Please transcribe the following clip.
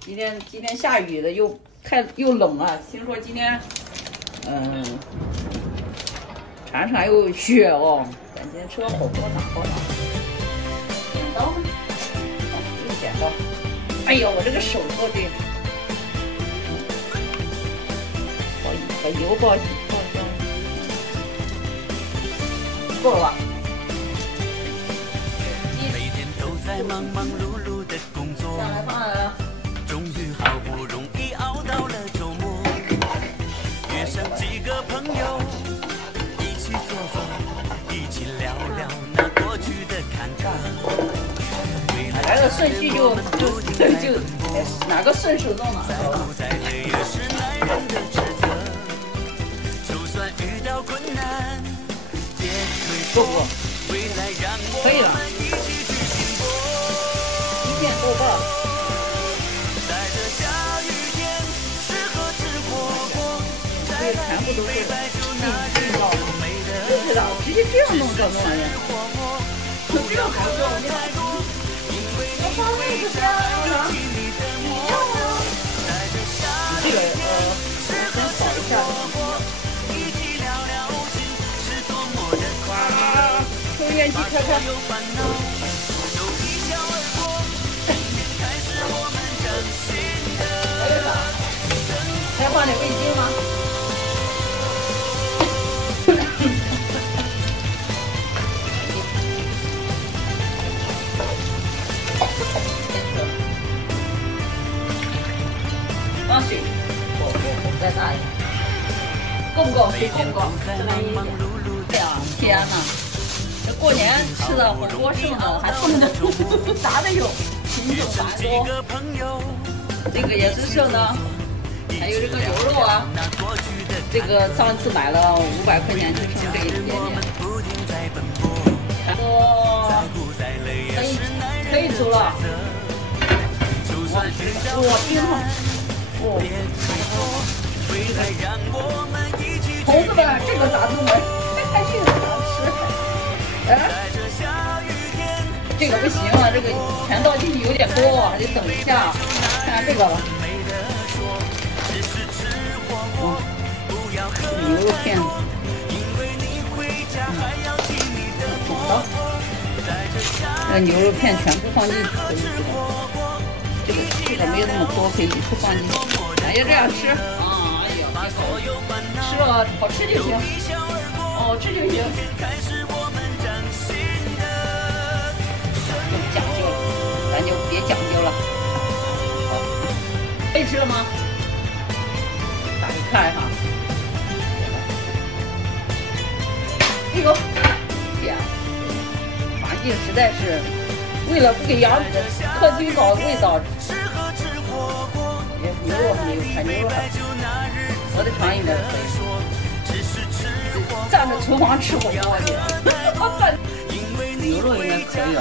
今天下雨的又冷了，听说今天船上有雪哦，咱今天吃个火锅哪好呢？剪刀呢？哦，有剪刀。哎呦，我这个手哦对，把油包够了吧？每天都在忙忙碌碌的工作，终于好不容易熬到了周末，约上几个朋友一起坐坐，一起聊聊那过去的坎坷。来个顺序就哪个顺手到哪个。再累也是男人的职责，就算遇到困难，别退缩，未来让我们一起去拼搏。一片豆瓣。在这下雨天，适合吃火锅。这全部都是地道的，不知道直接这样弄这玩意儿，可这样好做，我放位置上了，这个我先扫一下。哇，抽烟机开开。还放点味精吗？放水，再大一点，够不够？水够不够？2天呢，这过年吃的火锅剩的还剩的，炸的有，品种蛮多。这个也是剩的，还有这个牛肉啊，这个上次买了500块钱，就剩这一点点。哦，可以煮了。哇，冰上。哦，同志们，这个咋弄的？看这个咋吃？这个不行啊，这个全倒进去有点多，还得等一下。看看这个吧。牛肉片。好，这个牛肉片全部放进去可以吃的。这个没有那么多，可以一次放进去。哎呀，这样吃啊！哎呀，吃了好吃就行，好吃就行。不讲究了，咱就别讲究了。好，可以吃了吗？打开看哈。哎呦，天，环境实在是。为了不给客厅搞味道，牛肉还没有，看牛肉还我的床应该可以，站着厨房吃火锅去，牛肉应该可以了。